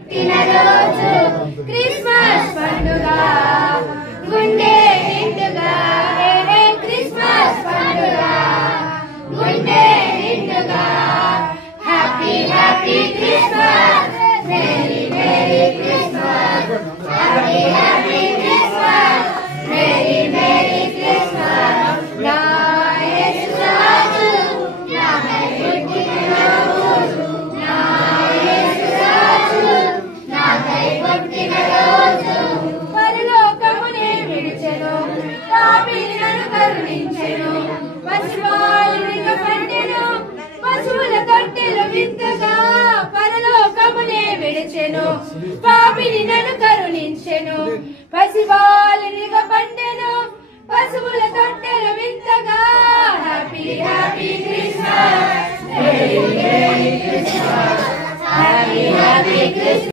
పుట్టినరోజు క్రిస్మస్ పండుగ గుండె నిండుగా క్రిస్మస్ పండుగ గుండె నిండుగా happy happy Christmas merry merry Christmas happy happy Christmas merry merry Christmas నా యేసురాజు నాకై పుట్టినరోజు నా యేసురాజు నాకై పుట్టినరోజు పరలోకమునే విడిచెను పాపిని నన్ను కరుణించెను పశువులుగా పండెను పశువుల తొట్టెలు వింతగా పరలోకమునే విడిచెను పాపిని నన్ను కరుణించెను పశువులుగా పండెను పశువుల తొట్టెలు వింతగా happy happy Christmas happy happy Christmas